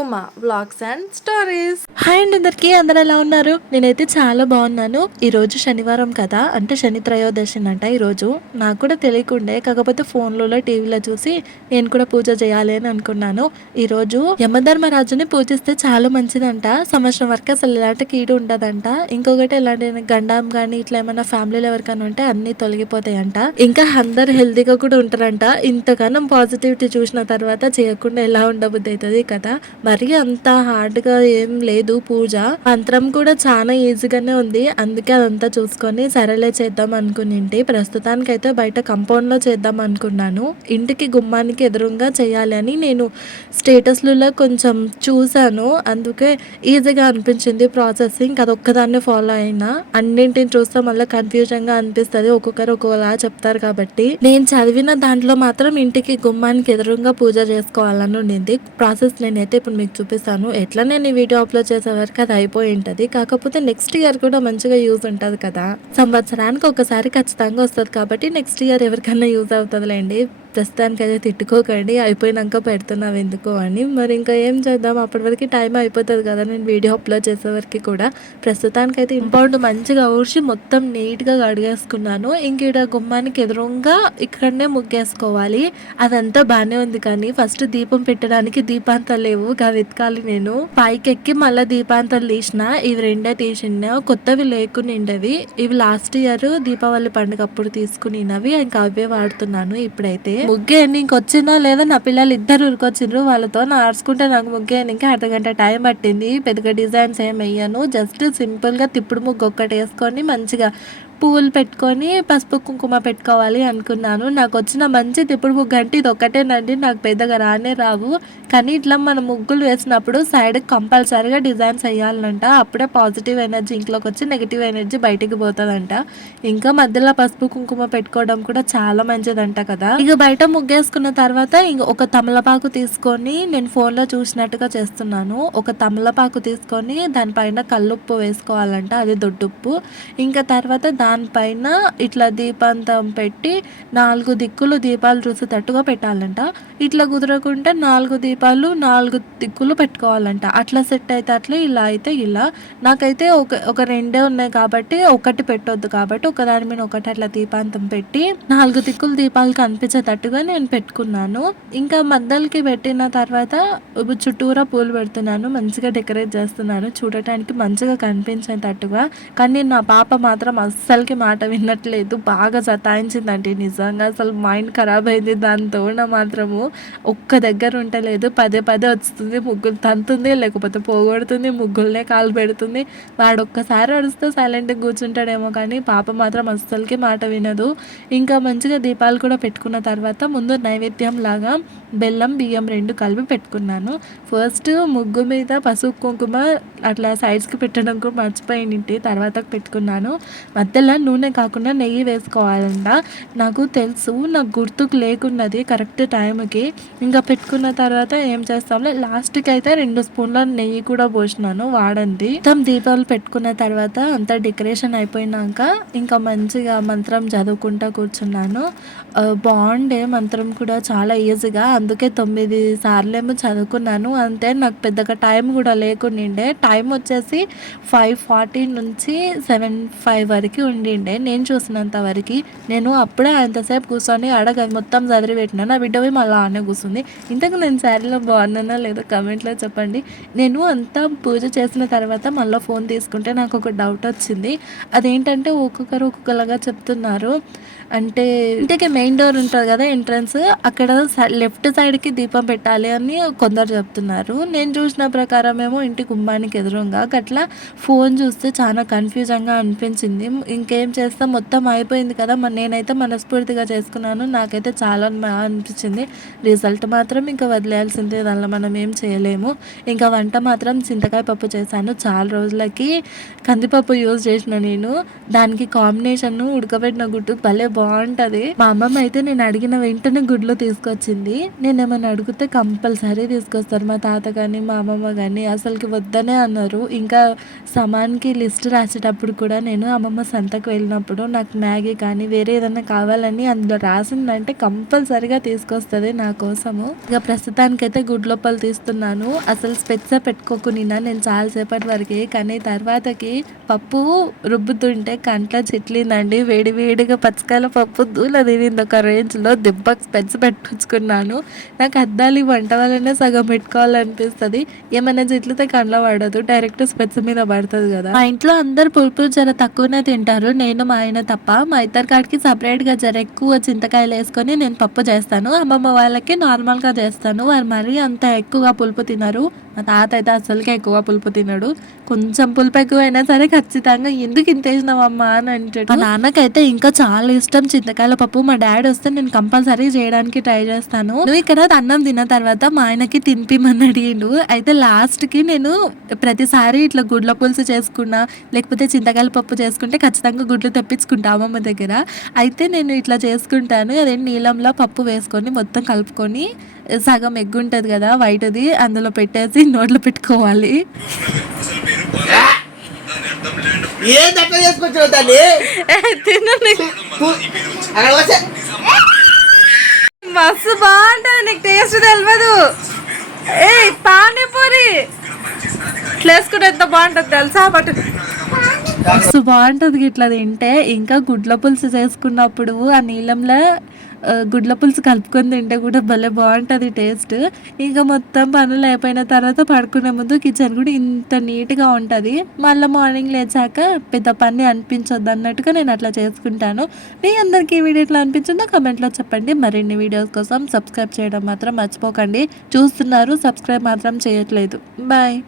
Uma vlogs and stories hi అండి అందరికీ అందరు ఎలా ఉన్నారు? నేనైతే చాలా బాగున్నాను. ఈ రోజు శనివారం కదా అంటే శని త్రయోదశి అంట ఈరోజు నాకు కూడా తెలియకుండే కాకపోతే ఫోన్లలో టీవీలో చూసి నేను కూడా పూజ చేయాలి అని అనుకున్నాను. ఈ రోజు యమధర్మరాజుని పూజిస్తే చాలా మంచిదంట. సంవత్సరం వరకు అసలు ఎలాంటి కీడు ఉండదంట. ఇంకొకటి ఎలాంటి గండం కానీ ఇట్లా ఏమైనా ఫ్యామిలీలో ఎవరికైనా ఉంటే అన్ని తొలగిపోతాయంట. ఇంకా అందరు హెల్తీగా కూడా ఉంటారంట. ఇంతగానం పాజిటివిటీ చూసిన తర్వాత చేయకుండా ఎలా ఉండబుద్ధి అవుతుంది కదా మరి అంత హార్డ్గా ఏం లేదు పూజ. మంత్రం కూడా చాలా ఈజీగానే ఉంది. అందుకే అదంతా చూసుకొని సరేలే చేద్దాం అనుకునింటి. ప్రస్తుతానికి అయితే బయట కంపౌండ్లో చేద్దాం అనుకున్నాను. ఇంటికి గుమ్మానికి ఎదురుగా చేయాలి అని నేను స్టేటస్లలో కొంచెం చూశాను. అందుకే ఈజీగా అనిపించింది ప్రాసెసింగ్ అది ఒక్కదాన్ని ఫాలో అయినా. అన్నింటిని చూస్తే మళ్ళీ కన్ఫ్యూజన్గా అనిపిస్తుంది. ఒక్కొక్కరు ఒక్కొక్కలా చెప్తారు కాబట్టి. నేను చదివిన దాంట్లో మాత్రం ఇంటికి గుమ్మానికి ఎదురుగా పూజ చేసుకోవాలని ఉండింది. ప్రాసెస్ నేనైతే ఇప్పుడు మీకు చూపిస్తాను. ఎట్లా నేను ఈ వీడియో అప్లోడ్ చేసే వరకు అది అయిపోయి ఉంటుంది. కాకపోతే నెక్స్ట్ ఇయర్ కూడా మంచిగా యూజ్ ఉంటుంది కదా. సంవత్సరానికి ఒకసారి ఖచ్చితంగా వస్తుంది కాబట్టి నెక్స్ట్ ఇయర్ ఎవరికైనా యూజ్ అవుతుందిలేండి. ప్రస్తుతానికి అయితే తిట్టుకోకండి అయిపోయినాక పెడుతున్నావు ఎందుకో అని. మరి ఇంకా ఏం చేద్దాం అప్పటి వరకు టైం అయిపోతుంది కదా నేను వీడియో అప్లోడ్ చేసే వరకు కూడా. ప్రస్తుతానికి అయితే ఇంపౌండ్ మంచిగా ఊడ్చి మొత్తం నీట్గా కడిగేసుకున్నాను. ఇంక ఈడ గుమ్మానికి ఎదురుగా ఇక్కడనే ముగ్గేసుకోవాలి. అదంతా బాగానే ఉంది కానీ ఫస్ట్ దీపం పెట్టడానికి దీపాంతాలు లేవు. అవి వెతకాలి నేను. పైకి ఎక్కి మళ్ళీ దీపాంతాలు తీసిన ఇవి రెండే తీసిన కొత్తవి లేకునిండవి. ఇవి లాస్ట్ ఇయర్ దీపావళి పండుగ అప్పుడు తీసుకునినవి ఇంకా అవే వాడుతున్నాను ఇప్పుడైతే. ముగ్గు ఎండింగ్ వచ్చిందో లేదా నా పిల్లలు ఇద్దరు ఉరికొచ్చిండ్రు వాళ్ళతో నాడుచుకుంటే నాకు ముగ్గు అర్ధ గంట టైం పట్టింది. పెద్దగా డిజైన్స్ ఏం వేయను జస్ట్ సింపుల్గా తిప్పుడు ముగ్గు ఒక్కటి వేసుకొని మంచిగా పువ్వులు పెట్టుకొని పసుపు కుంకుమ పెట్టుకోవాలి అనుకున్నాను. నాకు వచ్చిన మంచి ఇప్పుడు గంట ఇది ఒక్కటేనండి నాకు పెద్దగా రానే రావు. కానీ ఇట్లా మనం ముగ్గులు వేసినప్పుడు సైడ్ కంపల్సరీగా డిజైన్స్ వేయాలంట. అప్పుడే పాజిటివ్ ఎనర్జీ ఇంట్లోకి వచ్చి నెగిటివ్ ఎనర్జీ బయటికి పోతుందంట. ఇంకా మధ్యలో పసుపు కుంకుమ పెట్టుకోవడం కూడా చాలా మంచిదంట కదా. ఇక బయట ముగ్గేసుకున్న తర్వాత ఇంక ఒక తమలపాకు తీసుకొని నేను ఫోన్లో చూసినట్టుగా చేస్తున్నాను. ఒక తమలపాకు తీసుకొని దానిపైన కల్లుప్పు వేసుకోవాలంట. అది దొడ్డుప్పు. ఇంకా తర్వాత దానిపైన ఇట్లా దీపాంతం పెట్టి నాలుగు దిక్కులు దీపాలు చూసేటట్టుగా పెట్టాలంట. ఇట్లా కుదరకుంటే నాలుగు దీపాలు నాలుగు దిక్కులు పెట్టుకోవాలంట. అట్లా సెట్ అయితే అట్లా ఇలా అయితే ఇలా. నాకైతే ఒక ఒక రెండే ఉన్నాయి కాబట్టి ఒకటి పెట్టొద్దు కాబట్టి ఒకదాని మీద ఒకటి అట్లా దీపాంతం పెట్టి నాలుగు దిక్కులు దీపాలు కనిపించేటట్టుగా నేను పెట్టుకున్నాను. ఇంకా మద్దలకి పెట్టిన తర్వాత చుట్టూరా పూలు పెడుతున్నాను మంచిగా డెకరేట్ చేస్తున్నాను. చూడటానికి మంచిగా కనిపించేటట్టుగా. కానీ నా పాప మాత్రం అస్సలు అస్సలకి మాట వినట్లేదు. బాగా సతాయించిందండి నిజంగా అసలు మైండ్ ఖరాబ్ అయింది దాంతో నా మాత్రము. ఒక్క దగ్గర ఉండలేదు పదే పదే వస్తుంది ముగ్గులు తంతుంది లేకపోతే పోగొడుతుంది ముగ్గులనే కాలు పెడుతుంది. వాడు ఒక్కసారి అడిస్తే సైలెంట్గా కూర్చుంటాడేమో కానీ పాప మాత్రం అస్సలకి మాట వినదు. ఇంకా మంచిగా దీపాలు కూడా పెట్టుకున్న తర్వాత ముందు నైవేద్యం లాగా బెల్లం బియ్యం రెండు కలిపి పెట్టుకున్నాను. ఫస్ట్ ముగ్గు మీద పసుపు కుంకుమ అట్లా సైడ్స్కి పెట్టడం కూడా మర్చిపోయింది తర్వాత పెట్టుకున్నాను. మధ్యలో నూనె కాకుండా నెయ్యి వేసుకోవాలంట నాకు తెలుసు నాకు గుర్తుకు లేకున్నది కరెక్ట్ టైంకి. ఇంకా పెట్టుకున్న తర్వాత ఏం చేస్తాంలే లాస్ట్కి అయితే రెండు స్పూన్ల నెయ్యి కూడా పోసినాను వాడంది మొత్తం దీపాలు పెట్టుకున్న తర్వాత అంతా డెకరేషన్ అయిపోయినాక ఇంకా మంచిగా మంత్రం చదువుకుంటా కూర్చున్నాను. బాగుండే మంత్రం కూడా చాలా ఈజీగా అందుకే తొమ్మిది సార్లేమో చదువుకున్నాను. అంతే నాకు పెద్దగా టైం కూడా లేకుండిండే. టైం వచ్చేసి ఫైవ్ ఫార్టీ నుంచి సెవెన్ ఫైవ్ వరకు ఉండే. ఉండిండే నేను చూసినంత వరకు నేను అప్పుడే అంతసేపు కూర్చొని అడగ మొత్తం చదివి పెట్టినా. నా బిడ్డవి మళ్ళీ ఆనే కూర్చుంది ఇంతకు నేను శారీలో బాగున్నానా లేదో కమెంట్లో చెప్పండి. నేను అంతా పూజ చేసిన తర్వాత మళ్ళీ ఫోన్ తీసుకుంటే నాకు ఒక డౌట్ వచ్చింది. అదేంటంటే ఒక్కొక్కరు ఒక్కొక్కలాగా చెప్తున్నారు. అంటే ఇంటికి మెయిన్ డోర్ ఉంటుంది కదా ఎంట్రన్స్ అక్కడ లెఫ్ట్ సైడ్కి దీపం పెట్టాలి అని కొందరు చెప్తున్నారు. నేను చూసిన ప్రకారం ఏమో ఇంటి గుమ్మానికి ఎదురుగా అట్లా ఫోన్ చూస్తే చాలా కన్ఫ్యూజన్గా అనిపించింది. ఇంకేం చేస్తా? మొత్తం అయిపోయింది కదా? మరి నేనైతే మనస్ఫూర్తిగా చేసుకున్నాను. నాకైతే చాలా బాగా అనిపించింది. రిజల్ట్ మాత్రం ఇంకా వదిలేయాల్సిందే. దానిలో మనం ఏం చేయలేము. ఇంకా వంట మాత్రం చింతకాయ పప్పు చేశాను. చాలా రోజులకి కందిపప్పు యూజ్ చేసిన నేను. దానికి కాంబినేషన్ ఉడకబెట్టిన గుడ్డు భలే బాగుంటుంది. మా అమ్మమ్మ అయితే నేను అడిగిన వెంటనే గుడ్లు తీసుకొచ్చింది. నేను ఏమైనా అడిగితే కంపల్సరీ తీసుకొస్తారు. మా తాత కానీ మా అమ్మమ్మ కానీ అసలుకి వద్దనే అన్నారు. ఇంకా సమాన్కి లిస్ట్ రాసేటప్పుడు కూడా నేను అమ్మమ్మ సంత అంతకు వెళ్ళినప్పుడు నాకు మ్యాగీ కానీ వేరే ఏదైనా కావాలని అందులో రాసిందంటే కంపల్సరిగా తీసుకొస్తుంది నా కోసము. ఇక ప్రస్తుతానికైతే గుడ్ లోపల తీస్తున్నాను. అసలు స్పెట్సే పెట్టుకోకునినా నేను చాలాసేపటి వరకు. కానీ తర్వాతకి పప్పు రుబ్బుతుంటే కంట్లో చిట్లిందండి. వేడి వేడిగా పచ్చకాయల పప్పు దూల తినింది. ఒక రేంజ్లో దెబ్బకు స్పెట్స్ పెట్టించుకున్నాను. నాకు అద్దాలు ఈ వంట వల్లనే సగం పెట్టుకోవాలనిపిస్తుంది. ఏమైనా చిట్లితే కండ్లో పడదు. డైరెక్ట్ స్పెట్స్ మీద పడుతుంది కదా. మా ఇంట్లో అందరు పులుపు జర తక్కువనే తింటారు. నేను మా ఆయన తప్ప మా ఇద్దరు కాడికి సపరేట్గా జర ఎక్కువ చింతకాయలు వేసుకొని నేను పప్పు చేస్తాను. అమ్మమ్మ వాళ్ళకి నార్మల్గా చేస్తాను. వారు మరీ అంత ఎక్కువగా పులుపు తినరు. మా తాత అయితే అసలుకే ఎక్కువ పులుపు తినడు. కొంచెం పులుపు ఎక్కువ అయినా సరే ఖచ్చితంగా ఎందుకు ఇంత వేసినావమ్మా అని అంటాడు. మా నాన్నకైతే ఇంకా చాలా ఇష్టం చింతకాయల పప్పు. మా డాడీ వస్తే నేను కంపల్సరీ చేయడానికి ట్రై చేస్తాను. నువ్వు ఇక్కడ అన్నం తిన్న తర్వాత మా ఆయనకి తినిపిమని అడిగిండు. అయితే లాస్ట్కి నేను ప్రతిసారి ఇట్లా గుడ్ల పులుసు చేసుకున్నా లేకపోతే చింతకాయల పప్పు చేసుకుంటే ఖచ్చితంగా గుడ్లు తెప్పించుకుంటా అమ్మమ్మ దగ్గర. అయితే నేను ఇట్లా చేసుకుంటాను. అదే నీలంలో పప్పు వేసుకొని మొత్తం కలుపుకొని సగం ఎగ్గు ఉంటుంది కదా వైట్ది అందులో పెట్టేసి నోట్లో పెట్టుకోవాలి. చేసుకొచ్చావు తల్లి? మస్తు బాగుంటుంది నీకు టేస్ట్ తెలియదు ఏ పానీపూరి. ఇట్లా వేసుకుంటే ఎంత బాగుంటుంది తెలుసా? బట్ సో బాగుంటుంది ఇట్లా తింటే. ఇంకా గుడ్ల పులుసు చేసుకున్నప్పుడు ఆ నీలంలో గుడ్ల పులుసు కలుపుకొని తింటే కూడా భలే బాగుంటుంది టేస్ట్. ఇంకా మొత్తం పనులు అయిపోయిన తర్వాత పడుకునే ముందు కిచెన్ కూడా ఇంత నీట్గా ఉంటుంది. మళ్ళీ మార్నింగ్ లేచాక పెద్ద పని అనిపించొద్దు అన్నట్టుగా నేను అట్లా చేసుకుంటాను. మీ అందరికీ ఈ వీడియో ఎట్లా అనిపించిందో కమెంట్లో చెప్పండి. మరిన్ని వీడియోస్ కోసం సబ్స్క్రైబ్ చేయడం మాత్రం మర్చిపోకండి. చూస్తున్నారు సబ్స్క్రైబ్ మాత్రం చేయట్లేదు. బాయ్